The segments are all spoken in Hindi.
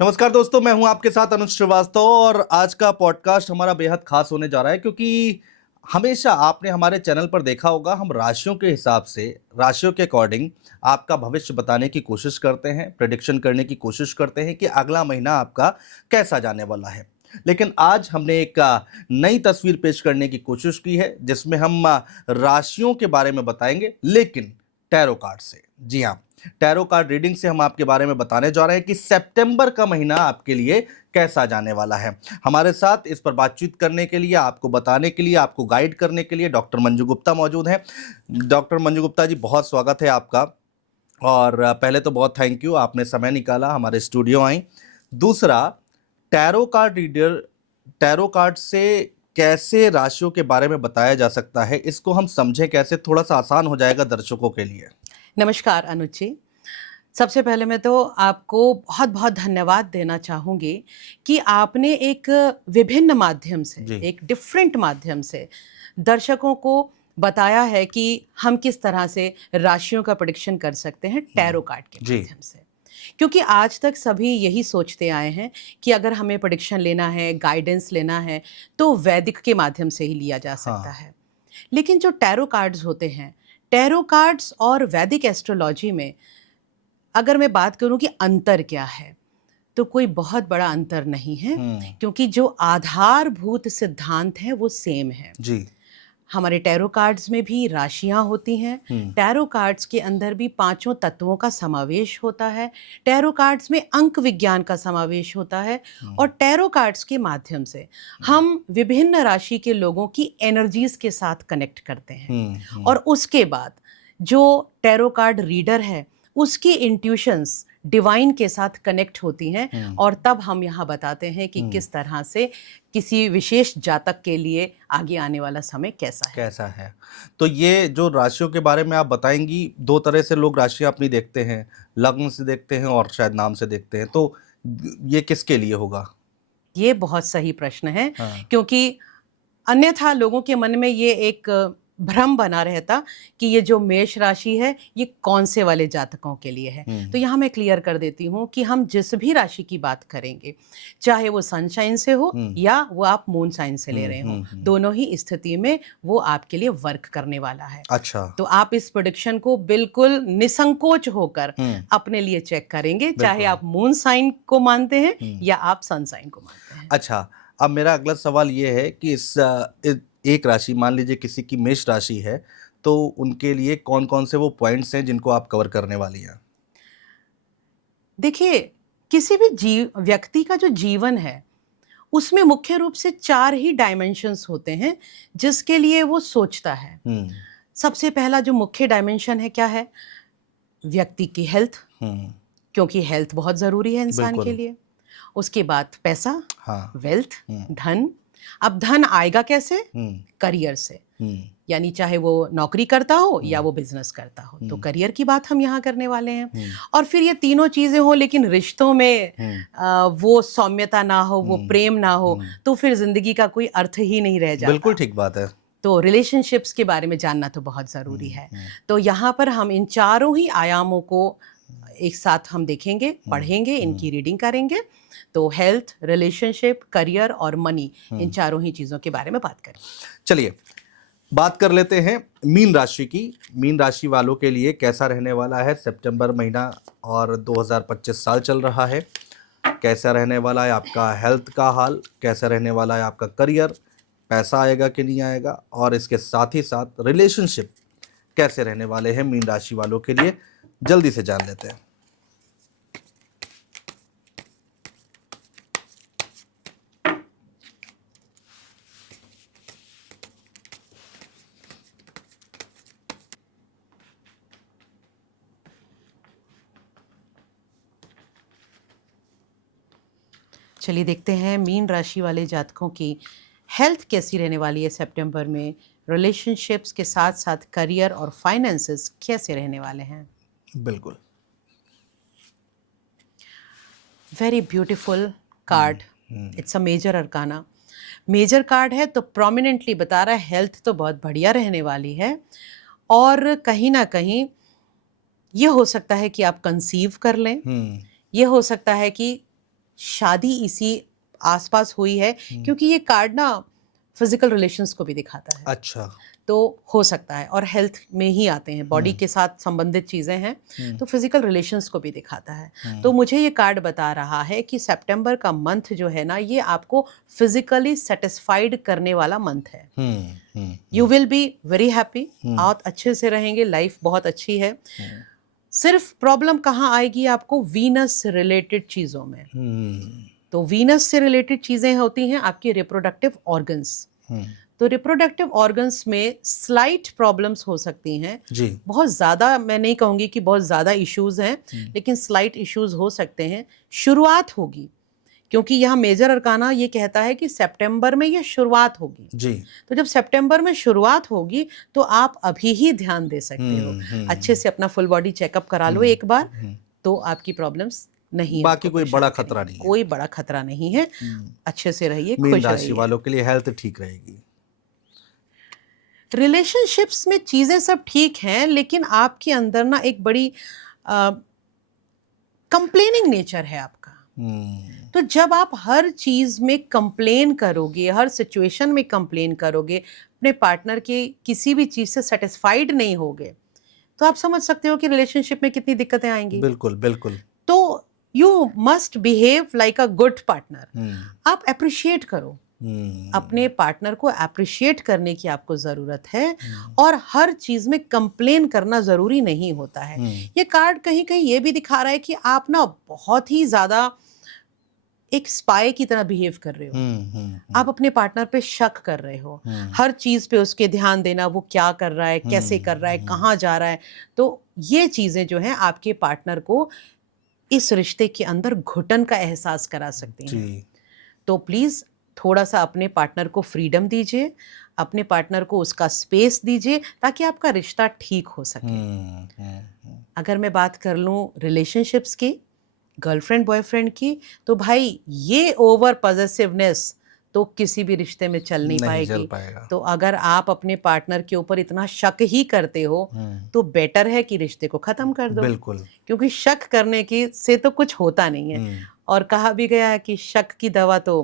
नमस्कार दोस्तों, मैं हूं आपके साथ अनुज श्रीवास्तव और आज का पॉडकास्ट हमारा बेहद खास होने जा रहा है क्योंकि हमेशा आपने हमारे चैनल पर देखा होगा हम राशियों के हिसाब से, राशियों के अकॉर्डिंग आपका भविष्य बताने की कोशिश करते हैं, प्रेडिक्शन करने की कोशिश करते हैं कि अगला महीना आपका कैसा जाने वाला है। लेकिन आज हमने एक नई तस्वीर पेश करने की कोशिश की है जिसमें हम राशियों के बारे में बताएंगे, लेकिन टैरो कार्ड से। जी हाँ, टैरो कार्ड रीडिंग से हम आपके बारे में बताने जा रहे हैं कि सितंबर का महीना आपके लिए कैसा जाने वाला है। हमारे साथ इस पर बातचीत करने के लिए, आपको बताने के लिए, आपको गाइड करने के लिए डॉक्टर मंजू गुप्ता मौजूद हैं। डॉक्टर मंजू गुप्ता जी, बहुत स्वागत है आपका। और पहले तो बहुत थैंक यू, आपने समय निकाला, हमारे स्टूडियो आई। दूसरा, tarot card reader, tarot card से कैसे राशियों के बारे में बताया जा सकता है, इसको हम समझें कैसे, थोड़ा सा आसान हो जाएगा दर्शकों के लिए। नमस्कार अनुज जी। सबसे पहले मैं तो आपको बहुत बहुत धन्यवाद देना चाहूँगी कि आपने एक विभिन्न माध्यम से, जी। एक डिफरेंट माध्यम से दर्शकों को बताया है कि हम किस तरह से राशियों का प्रेडिक्शन कर सकते हैं टैरो कार्ड के जी। माध्यम से। क्योंकि आज तक सभी यही सोचते आए हैं कि अगर हमें प्रेडिक्शन लेना है, गाइडेंस लेना है, तो वैदिक के माध्यम से ही लिया जा सकता है। लेकिन जो टैरो कार्ड्स होते हैं, टैरो कार्ड्स और वैदिक एस्ट्रोलॉजी में अगर मैं बात करूं कि अंतर क्या है, तो कोई बहुत बड़ा अंतर नहीं है, क्योंकि जो आधारभूत सिद्धांत हैं वो सेम है। जी। हमारे टैरो कार्ड्स में भी राशियां होती हैं। टैरो कार्ड्स के अंदर भी पांचों तत्वों का समावेश होता है। टैरो कार्ड्स में अंक विज्ञान का समावेश होता है। और टैरो कार्ड्स के माध्यम से हम विभिन्न राशि के लोगों की एनर्जीज के साथ कनेक्ट करते हैं। और उसके बाद जो टैरो कार्ड रीडर है उसकी इंट्यूशंस डिवाइन के साथ कनेक्ट होती हैं। और तब हम यहाँ बताते हैं कि किस तरह से किसी विशेष जातक के लिए आगे आने वाला समय कैसा है। तो ये जो राशियों के बारे में आप बताएंगी, दो तरह से लोग राशियां अपनी देखते हैं, लग्न से देखते हैं और शायद नाम से देखते हैं, तो ये किसके लिए होगा? ये बहुत सही प्रश्न है। क्योंकि अन्यथा लोगों के मन में ये एक भ्रम बना रहता कि ये जो मेष राशि है ये कौन से वाले जातकों के लिए है। तो यहाँ मैं क्लियर कर देती हूँ कि हम जिस भी राशि की बात करेंगे, चाहे वो सनशाइन से हो या वो आप मून साइन से ले रहे हो, दोनों ही स्थिति में वो आपके लिए वर्क करने वाला है। अच्छा। तो आप इस प्रेडिक्शन को बिल्कुल निसंकोच होकर अपने लिए चेक करेंगे, चाहे आप मून साइन को मानते हैं या आप सन साइन को मानते हैं। अच्छा, अब मेरा अगला सवाल ये है कि एक राशि, मान लीजिए किसी की मेष राशि है, तो उनके लिए कौन कौन से वो पॉइंट्स हैं जिनको आप कवर करने वाली हैं? देखिए, किसी भी व्यक्ति का जो जीवन है उसमें मुख्य रूप से 4 ही डायमेंशंस होते हैं जिसके लिए वो सोचता है। सबसे पहला जो मुख्य डायमेंशन है क्या है? व्यक्ति की हेल्थ, क्योंकि हेल्थ बहुत जरूरी है इंसान के लिए। उसके बाद पैसा, वेल्थ, धन। अब धन आएगा कैसे? करियर से, यानी चाहे वो नौकरी करता हो या वो बिजनेस करता हो, तो करियर की बात हम यहाँ करने वाले हैं। और फिर ये तीनों चीजें हो लेकिन रिश्तों में वो सौम्यता ना हो, वो प्रेम ना हो, तो फिर जिंदगी का कोई अर्थ ही नहीं रह जाता। बिल्कुल ठीक बात है। तो रिलेशनशिप्स के बारे में जानना तो बहुत जरूरी है। तो यहाँ पर हम इन चारों ही आयामों को एक साथ हम देखेंगे, पढ़ेंगे, इनकी रीडिंग करेंगे। तो हेल्थ, रिलेशनशिप, करियर और मनी, इन चारों ही चीजों के बारे में बात करें। चलिए बात कर लेते हैं मीन राशि की। मीन राशि वालों के लिए कैसा रहने वाला है सितंबर महीना, और 2025 साल चल रहा है। कैसा रहने वाला है आपका हेल्थ का हाल, कैसा रहने वाला है आपका करियर, पैसा आएगा कि नहीं आएगा, और इसके साथ ही साथ रिलेशनशिप कैसे रहने वाले हैं मीन राशि वालों के लिए, जल्दी से जान लेते हैं। चलिए देखते हैं मीन राशि वाले जातकों की हेल्थ कैसी रहने वाली है सितंबर में, रिलेशनशिप्स के साथ साथ करियर और फाइनेंसेस कैसे रहने वाले हैं। बिल्कुल। Very beautiful card, it's a major arcana. Major card है तो प्रोमिनेंटली बता रहा है हेल्थ तो बहुत बढ़िया रहने वाली है। और कहीं ना कहीं ये हो सकता है कि आप कंसीव कर लें, ये हो सकता है कि शादी इसी आसपास हुई है, क्योंकि ये कार्ड ना फिजिकल रिलेशंस को भी दिखाता है। अच्छा। तो हो सकता है, और हेल्थ में ही आते हैं, बॉडी के साथ संबंधित चीज़ें हैं, तो फिजिकल रिलेशंस को भी दिखाता है। तो मुझे ये कार्ड बता रहा है कि सितंबर का मंथ जो है ना, ये आपको फिजिकली सेटिस्फाइड करने वाला मंथ है। You will be very happy, आप अच्छे से रहेंगे, लाइफ बहुत अच्छी है। सिर्फ प्रॉब्लम कहाँ आएगी आपको? वीनस रिलेटेड चीज़ों में। तो वीनस से रिलेटेड चीज़ें होती हैं आपके रिप्रोडक्टिव ऑर्गन्स। तो रिप्रोडक्टिव ऑर्गन्स में स्लाइट प्रॉब्लम्स हो सकती हैं जी। बहुत ज़्यादा मैं नहीं कहूँगी कि बहुत ज़्यादा इश्यूज हैं, लेकिन स्लाइट इश्यूज हो सकते हैं। शुरुआत होगी, क्योंकि यहाँ मेजर अरकाना ये कहता है कि सितंबर में ये शुरुआत होगी जी। तो जब सितंबर में शुरुआत होगी तो आप अभी ही ध्यान दे सकते हो। अच्छे से अपना फुल बॉडी चेकअप करा लो एक बार, तो आपकी प्रॉब्लम्स नहीं है, बाकी आपको कोई बड़ा परेशान खतरा करेंगी। नहीं है। कोई बड़ा खतरा नहीं है। अच्छे से रहिए, मीन खुश राशि रहिए। वालों के लिए हेल्थ ठीक रहेगी। रिलेशनशिप्स में चीज़ें सब ठीक हैं, लेकिन आपके अंदर ना एक बड़ी कंप्लेनिंग नेचर है आपका। तो जब आप हर चीज़ में कंप्लेन करोगे, हर सिचुएशन में कंप्लेन करोगे, अपने पार्टनर के किसी भी चीज़ से सेटिस्फाइड नहीं होगे, तो आप समझ सकते हो कि रिलेशनशिप में कितनी दिक्कतें आएंगी। बिल्कुल बिल्कुल। तो you must behave like a good partner. आप अप्रिशिएट करो, अपने पार्टनर को अप्रिशिएट करने की आपको ज़रूरत है, और हर चीज़ में कंप्लेन करना ज़रूरी नहीं होता है। ये कार्ड कहीं कहीं ये भी दिखा रहा है कि आप ना बहुत ही ज़्यादा एक स्पाई की तरह बिहेव कर रहे हो। आप अपने पार्टनर पे शक कर रहे हो, हर चीज़ पे उसके ध्यान देना, वो क्या कर रहा है, कैसे कर रहा है, कहाँ जा रहा है। तो ये चीज़ें जो हैं आपके पार्टनर को इस रिश्ते के अंदर घुटन का एहसास करा सकती हैं। तो प्लीज़ थोड़ा सा अपने पार्टनर को फ्रीडम दीजिए, अपने पार्टनर को उसका स्पेस दीजिए, ताकि आपका रिश्ता ठीक हो सके। अगर मैं बात कर लूँ रिलेशनशिप्स की, गर्लफ्रेंड बॉयफ्रेंड की, तो भाई ये ओवर पॉजेसिवनेस तो किसी भी रिश्ते में चल नहीं नहीं चल पाएगी। पाएगा। तो अगर आप अपने पार्टनर के ऊपर इतना शक ही करते हो, तो बेटर है कि रिश्ते को ख़त्म कर दो। बिल्कुल। क्योंकि शक करने की से तो कुछ होता नहीं है। और कहा भी गया है कि शक की दवा तो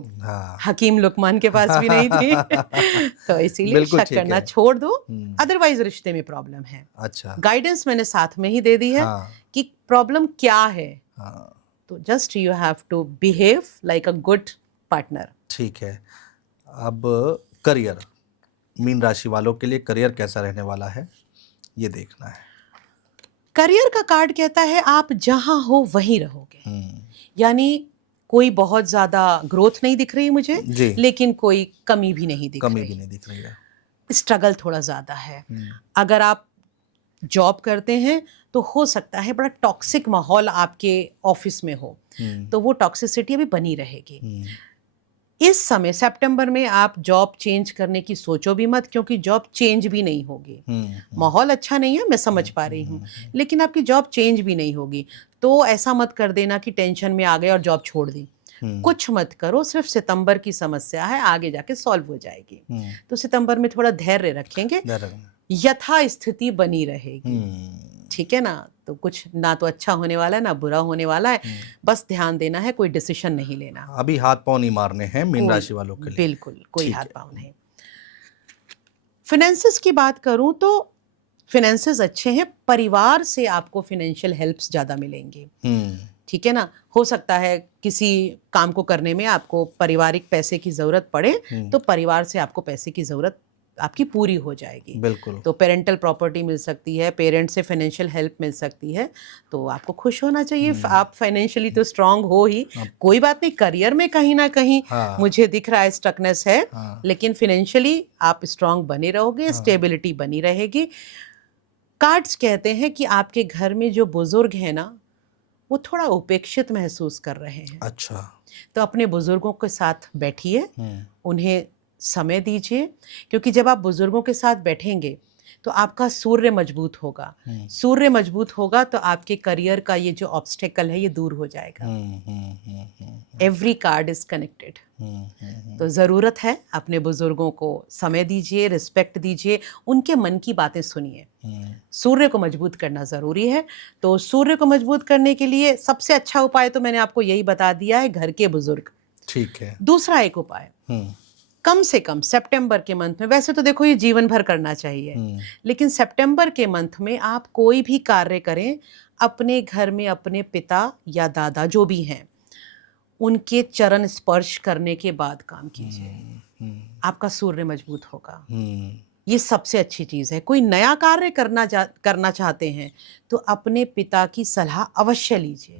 हकीम लुकमान के पास भी नहीं थी। तो इसीलिए बिल्कुल शक ठीक करना है। छोड़ दो, अदरवाइज रिश्ते में प्रॉब्लम है। अच्छा। गाइडेंस मैंने साथ में ही दे दी है कि प्रॉब्लम क्या है। तो just you have to behave like a good partner. ठीक है। अब करियर, मीन राशि वालों के लिए करियर कैसा रहने वाला है, ये देखना है। करियर का कार्ड कहता है आप जहां हो वहीं रहोगे। यानी कोई बहुत ज्यादा ग्रोथ नहीं दिख रही मुझे जी। लेकिन कोई कमी भी नहीं दिख कमी रही। भी नहीं दिख रही है। स्ट्रगल थोड़ा ज्यादा है। अगर आप जॉब करते हैं तो हो सकता है बड़ा टॉक्सिक माहौल आपके ऑफिस में हो, तो वो टॉक्सिसिटी अभी बनी रहेगी। इस समय सितंबर में आप जॉब चेंज करने की सोचो भी मत, क्योंकि जॉब चेंज भी नहीं होगी। माहौल अच्छा नहीं है, मैं समझ पा रही हूँ, लेकिन आपकी जॉब चेंज भी नहीं होगी। तो ऐसा मत कर देना कि टेंशन में आ गए और जॉब छोड़ दी। कुछ मत करो, सिर्फ सितंबर की समस्या है, आगे जाके सॉल्व हो जाएगी। तो सितंबर में थोड़ा धैर्य रखेंगे, यथा स्थिति बनी रहेगी। ठीक है ना। तो कुछ ना तो अच्छा होने वाला है ना बुरा होने वाला है, बस ध्यान देना है, कोई डिसीजन नहीं लेना। अभी हाथ पांव नहीं मारने हैं मीन राशि वालों के लिए। बिल्कुल कोई हाथ पांव नहीं। फाइनेंसेस की बात करूं तो फाइनेंसेस अच्छे हैं, परिवार से आपको फाइनेंशियल हेल्प्स ज़्यादा मिलेंगी। ठीक है ना। हो सकता है किसी काम को करने में आपको पारिवारिक पैसे की ज़रूरत पड़े, तो परिवार से आपको पैसे की ज़रूरत आपकी पूरी हो जाएगी। बिल्कुल। तो पेरेंटल प्रॉपर्टी मिल सकती है, पेरेंट्स से फाइनेंशियल हेल्प मिल सकती है, तो आपको खुश होना चाहिए। आप फाइनेंशियली तो स्ट्रांग हो ही, कोई बात नहीं। करियर में कहीं ना कहीं मुझे दिख रहा है स्टकनेस है, लेकिन फाइनेंशियली आप स्ट्रांग बने रहोगे, स्टेबिलिटी बनी रहेगी। कार्ड्स कहते हैं कि आपके घर में जो बुजुर्ग हैं ना, वो थोड़ा उपेक्षित महसूस कर रहे हैं। अच्छा। तो अपने बुजुर्गों के साथ बैठिए, उन्हें समय दीजिए, क्योंकि जब आप बुजुर्गों के साथ बैठेंगे तो आपका सूर्य मजबूत होगा। सूर्य मजबूत होगा तो आपके करियर का ये जो ऑब्स्टेकल है ये दूर हो जाएगा। Every card is connected. तो ज़रूरत है अपने बुजुर्गों को समय दीजिए, रिस्पेक्ट दीजिए, उनके मन की बातें सुनिए। सूर्य को मजबूत करना ज़रूरी है। तो सूर्य को मजबूत करने के लिए सबसे अच्छा उपाय तो मैंने आपको यही बता दिया है, घर के बुजुर्ग। ठीक है। दूसरा एक उपाय, कम से कम सितंबर के मंथ में, वैसे तो देखो ये जीवन भर करना चाहिए, लेकिन सितंबर के मंथ में आप कोई भी कार्य करें, अपने घर में अपने पिता या दादा जो भी हैं उनके चरण स्पर्श करने के बाद काम कीजिए। आपका सूर्य मजबूत होगा। ये सबसे अच्छी चीज़ है। कोई नया कार्य करना चाहते हैं तो अपने पिता की सलाह अवश्य लीजिए।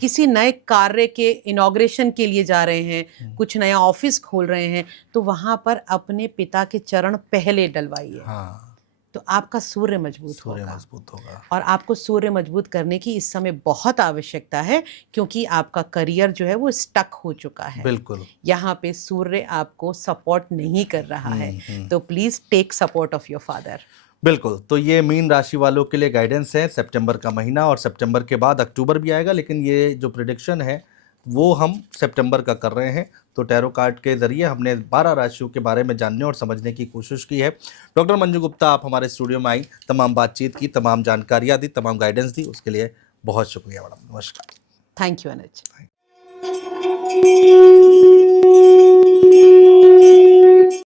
किसी नए कार्य के इनॉग्रेशन के लिए जा रहे हैं, कुछ नया ऑफिस खोल रहे हैं, तो वहाँ पर अपने पिता के चरण पहले डलवाइए। तो आपका सूर्य मजबूत होगा। और आपको सूर्य मजबूत करने की इस समय बहुत आवश्यकता है, क्योंकि आपका करियर जो है वो स्टक हो चुका है। बिल्कुल। यहाँ पे सूर्य आपको सपोर्ट नहीं कर रहा है। तो please take support of your father. बिल्कुल। तो ये मीन राशि वालों के लिए गाइडेंस है सितंबर का महीना, और सितंबर के बाद अक्टूबर भी आएगा, लेकिन ये जो प्रेडिक्शन है वो हम सितंबर का कर रहे हैं। तो टैरो कार्ड के जरिए हमने 12 राशियों के बारे में जानने और समझने की कोशिश की है। डॉक्टर मंजू गुप्ता, आप हमारे स्टूडियो में आई, तमाम बातचीत की, तमाम जानकारियाँ दी, तमाम गाइडेंस दी, उसके लिए बहुत शुक्रिया मैडम। नमस्कार। Thank you Anuj.